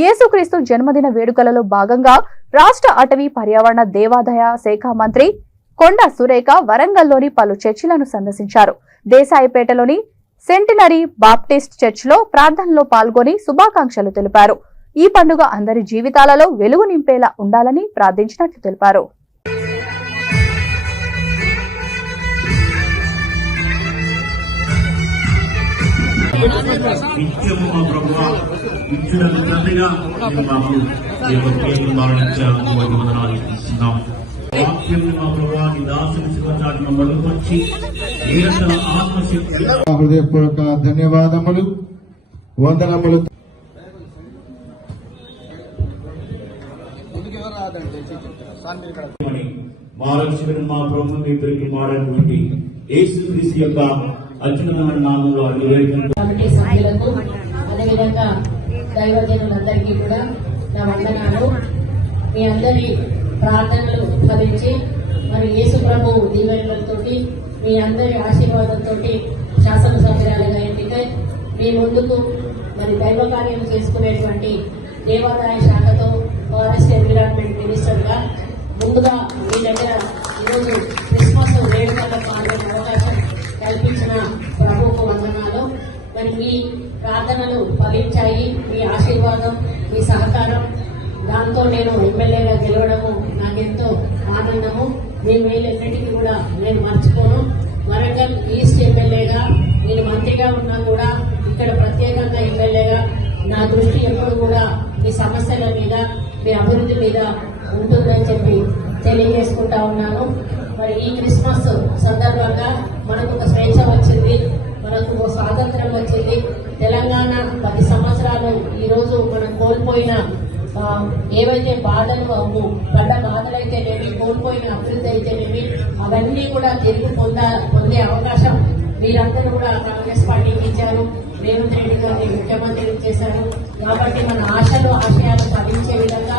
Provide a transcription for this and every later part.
యేసుక్రీస్తు జన్మదిన వేడుకలలో భాగంగా రాష్ట్ర అటవీ పర్యావరణ దేవాదాయ శాఖ మంత్రి కొండా సురేఖ వరంగల్లోని పలు చర్చిలను సందర్శించారు. దేశాయిపేటలోని సెంటినరీ బాప్టిస్ట్ చర్చిలో ప్రార్థనలో పాల్గొని శుభాకాంక్షలు తెలిపారు. ఈ పండుగ అందరి జీవితాలలో వెలుగు నింపేలా ఉండాలని ప్రార్థించినట్లు తెలిపారు. హృదయపూర్వక ధన్యవాదములు, వందనములు. మా రక్షకుడు మా ప్రభువు మీ ప్రియకు మాడటువంటి యేసుక్రీస్తు యొక్క అత్యున్నతమైన నామములో కమిటీ సభ్యులకు అదేవిధంగా దైవజనులందరికీ కూడా నా వందనాలు. మీ అందరి ప్రార్థనలు ఫలించి మరి యేసు ప్రభు దీవెనలతోటి మీ అందరి ఆశీర్వాదంతో శాసనసభ్యురాలుగా ఎన్నికై మీ ముందుకు మరి దైవ కార్యం చేసుకునేటువంటి దేవాదాయ శాఖతో ఫారెస్ట్ ఎన్విరాన్మెంట్ మినిస్టర్గా ముందుగా మీ దగ్గర ఈరోజు క్రిస్మస్ వేడుకల్లో పాల్గొనే అవకాశం కల్పించిన ప్రభువుకు వందనాలు. మరి మీ ప్రార్థనలు ఫలించాయి. మీ ఆశీర్వాదం, మీ సహకారం, దాంతో నేను ఎమ్మెల్యేగా గెలవడము నాకెంతో ఆనందము. మీ మేలన్నిటికీ కూడా నేను మర్చిపోను. వరంగల్ ఈస్ట్ ఎమ్మెల్యేగా నేను మంత్రిగా ఉన్నా కూడా ఇక్కడ ప్రత్యేకంగా ఎమ్మెల్యేగా నా దృష్టి ఎప్పుడు కూడా మీ సమస్యల మీద, మీ అభివృద్ధి మీద ఉంటుందని చెప్పి తెలియజేసుకుంటా ఉన్నాను. మరి ఈ క్రిస్మస్ సందర్భంగా మనకు ఒక స్వేచ్ఛ వచ్చింది, మనకు ఒక స్వాతంత్రం వచ్చింది. తెలంగాణ 10 సంవత్సరాలు ఈరోజు మనం కోల్పోయిన ఏవైతే బాధలు పడ్డ బాధలైతేనేమి, కోల్పోయిన అభివృద్ధి అయితేనేమి, అవన్నీ కూడా తిరిగి పొందే అవకాశం మీరందరూ కూడా కాంగ్రెస్ పార్టీకి ఇచ్చారు. రేవంత్ రెడ్డి గారిని ముఖ్యమంత్రి చేశారు. కాబట్టి మన ఆశలు ఆశయాలు ఫలించే విధంగా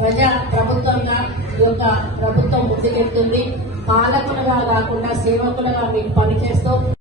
ప్రజా ప్రభుత్వంగా ఈ యొక్క ప్రభుత్వం ముందుకెళ్తుంది. పాలకులుగా కాకుండా సేవకులుగా మీకు పనిచేస్తూ